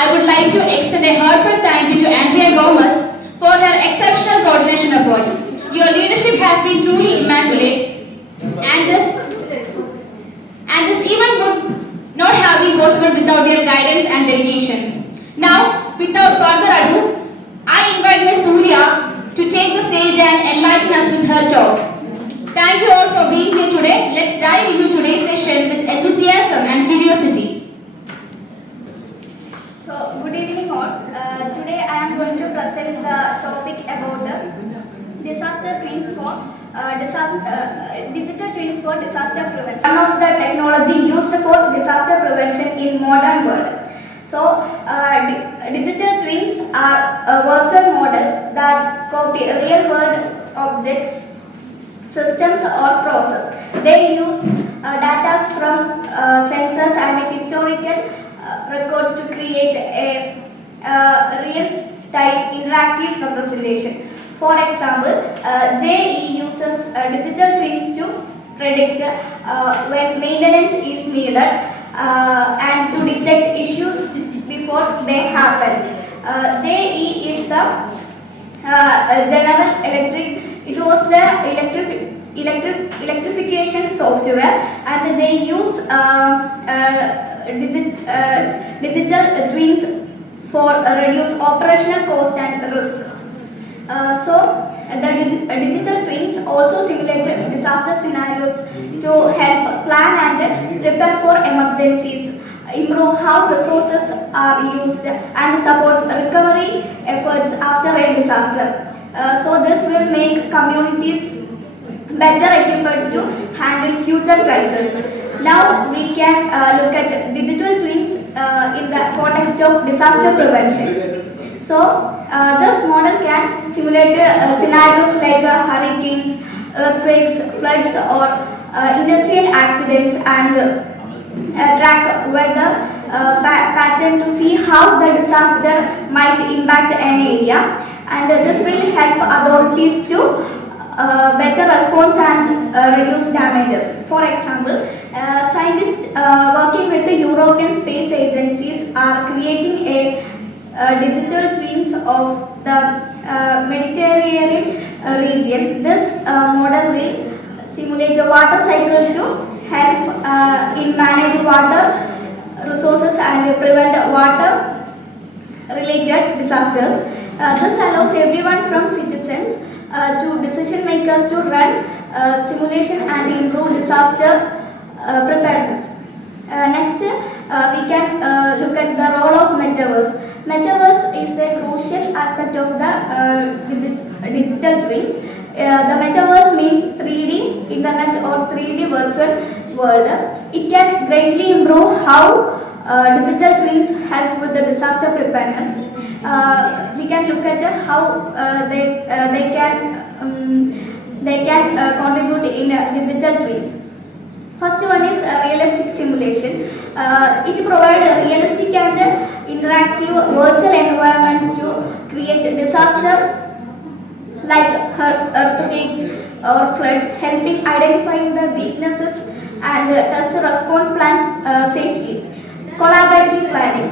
I would like to extend a heartfelt thank you to Andrea Gomez for her exceptional coordination efforts. Your leadership has been truly immaculate, and this event would not have been possible without their guidance and dedication. Now, without further ado, I invite Ms. Soorya to take the stage and enlighten us with her talk. Thank you all for being here today. Let's dive into today's session with enthusiasm and curiosity. So, good evening all. Today I am going to present the topic about the disaster twins for digital twins for disaster prevention. One of the technology used for disaster prevention in modern world. So, digital twins are a virtual model that copy real world objects, systems or process. They use data from sensors and historical records to create a real-time interactive representation. For example, JE uses digital twins to predict when maintenance is needed and to detect issues before they happen. JE is the General Electric. It was the electrification software, and they use digital twins for reduce operational cost and risk. The digital twins also simulate disaster scenarios to help plan and prepare for emergencies, improve how resources are used, and support recovery efforts after a disaster. So this will make communities better equipped to handle future crises. Now we can look at digital twins in the context of disaster prevention. So this model can simulate scenarios like hurricanes, earthquakes, floods or industrial accidents and track weather pattern to see how the disaster might impact an area, and this will help authorities to better response and reduce damages. For example, scientists working with the European space agencies are creating a digital twins of the Mediterranean region. This model will simulate a water cycle to help in manage water resources and prevent water related disasters. This allows everyone from citizens to decision makers to run simulation and improve disaster preparedness. Next, we can look at the role of metaverse. Metaverse is a crucial aspect of the digital twins. The metaverse means 3D internet or 3D virtual world. It can greatly improve how digital twins help with the disaster preparedness. We can look at how they can contribute in digital twins. First one is realistic simulation. It provides a realistic and interactive virtual environment to create a disaster like earthquakes or floods, helping identify the weaknesses and test response plans safely. Collaborative planning.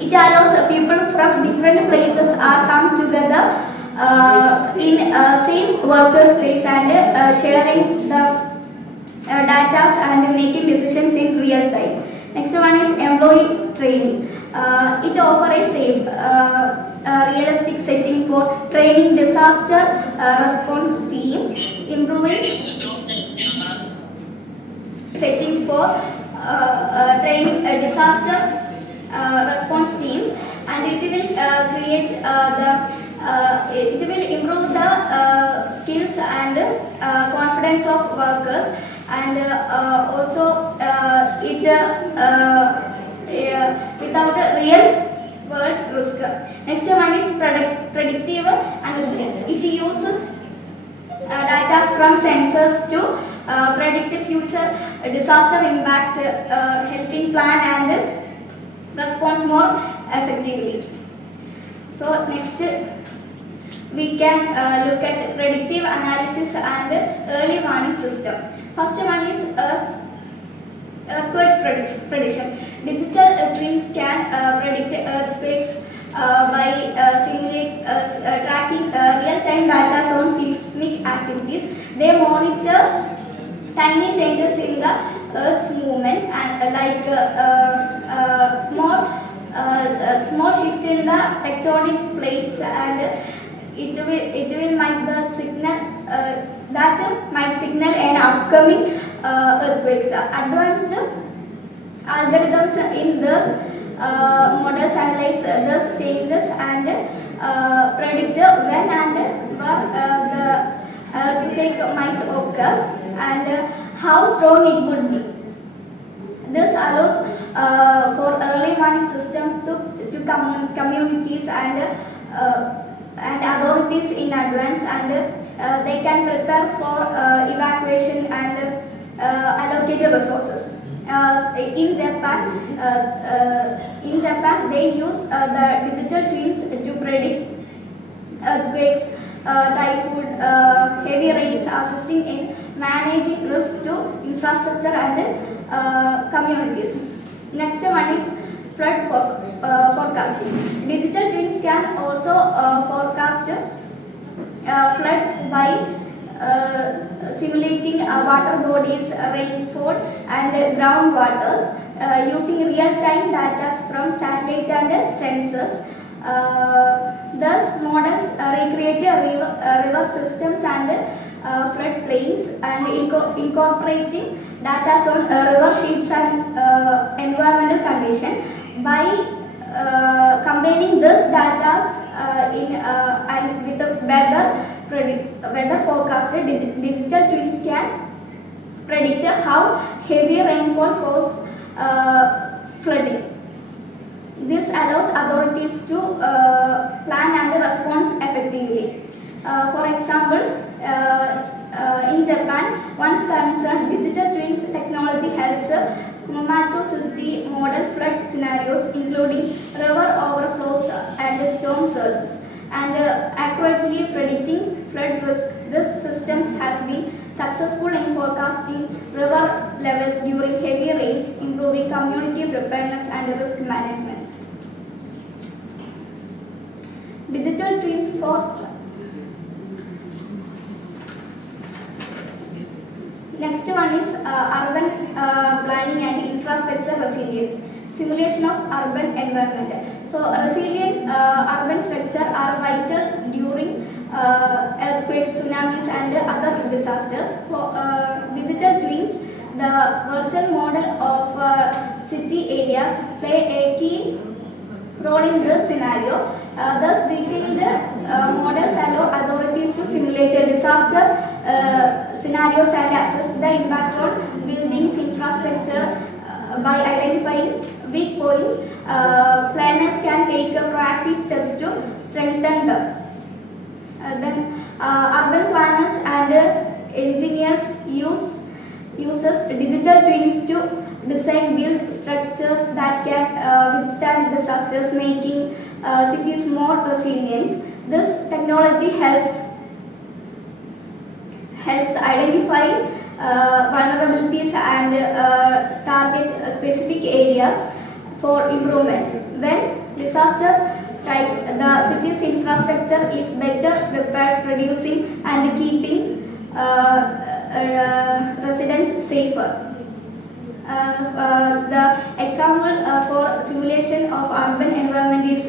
It allows people from different places are come together in same virtual space and sharing the data and making decisions in real time. Next one is employee training. It offers a safe, realistic setting for training disaster response team, improving setting for train disaster response teams, and it will create it will improve the skills and confidence of workers, and also it without a real world risk. Next one is predictive analytics. It uses data from sensors to predict future disaster impact, helping plan and respond more effectively. So next we can look at predictive analysis and early warning system. First one is earthquake prediction. Digital twins can predict communities. They monitor tiny changes in the Earth's movement and small shift in the tectonic plates, and it will might the signal that might signal an upcoming earthquakes. Advanced algorithms in this models analyze these changes and predict when and where the earthquake might occur and how strong it would be. This allows for early warning systems to communities and authorities in advance, and they can prepare for evacuation and allocated resources. In Japan, they use the digital twins to predict earthquakes, typhoon, heavy rains, assisting in managing risk to infrastructure and communities. Next one is flood forecasting. Digital twins can also forecast floods by simulating water bodies, rainfall and groundwaters using real-time data from satellite and sensors. Thus, models recreate river systems and floodplains and incorporating data on river sheets and environmental condition. By combining this data and with the weather forecast, digital twins can predict how heavy rainfall cause flooding. This allows authorities to plan and respond effectively. For example, in Japan, once concerned, digital twins technology helps Momato City model flood scenarios, including river overflows and storm surges, and accurately predicting flood risk. This system has been successful in forecasting river levels during heavy rains, improving community preparedness and risk management. Digital twins for next one is urban planning and infrastructure resilience. Simulation of urban environment. So resilient urban structure are vital during earthquakes, tsunamis and other disasters. For digital twins, the virtual model of city areas play a key role in this scenario. Thus, detailed models allow authorities to simulate a disaster scenarios and assess the impact on buildings, infrastructure. By identifying weak points, planners can take proactive steps to strengthen them. Then, urban planners and engineers uses digital twins to design build structures that can withstand disasters, making cities more resilient. This technology helps identify vulnerabilities and target specific areas for improvement. When disaster strikes, the city's infrastructure is better prepared, reducing and keeping residents safer. The example for simulation of urban environment is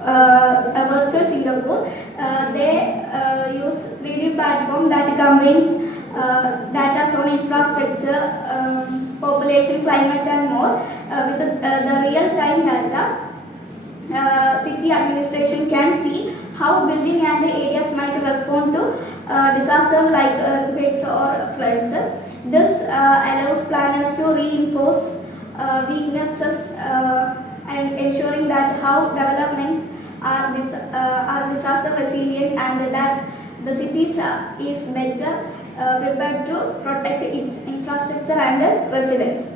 a virtual Singapore. They use 3D platform that combines data on infrastructure, population, climate and more. With the real-time data, city administration can see how building and areas might respond to disasters like earthquakes or floods. This allows planners to reinforce weaknesses and ensuring that how developments are disaster resilient and that the cities is better prepared to protect its infrastructure and residents.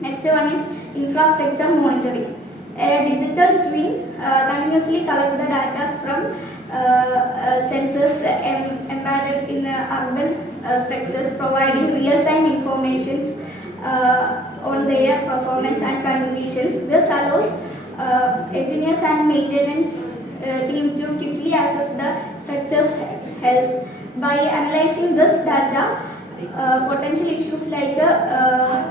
Next one is infrastructure monitoring. A digital twin continuously collects the data from sensors embedded in urban structures, providing real-time information on their performance and conditions. This allows engineers and maintenance team to quickly assess the structure's health, By analyzing this data, potential issues like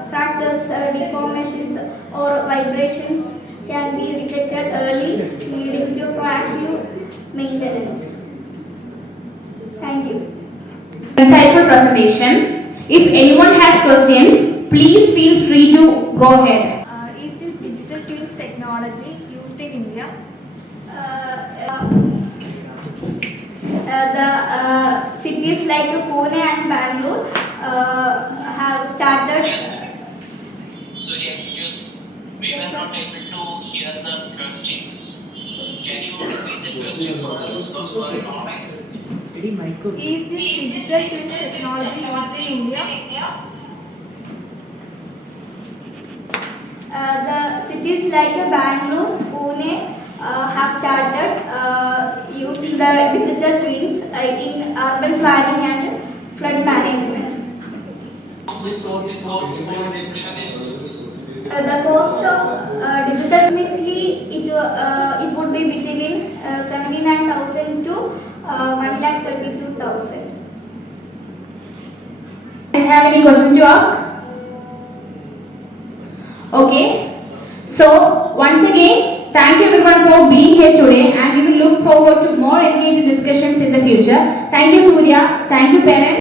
fractures, deformations, or vibrations can be detected early, leading to proactive maintenance. Thank you. Insightful presentation. If anyone has questions, please feel free to go ahead. Is this digital twins technology used in India? The cities like Pune and Bangalore have started. Sorry, excuse. We were not able to hear the questions. Can you repeat the question for us, those who are in online? Is this digital twins technology used in India? The cities like Bangalore, Pune have started using the digital twins in urban planning and flood management. The cost of digital twin it would be between 79,000 to 1,32,000. Do you have any questions to ask? Okay. So once again, thank you everyone for being here today, and we will look forward to more engaging discussions in the future. Thank you, Soorya. Thank you, parents.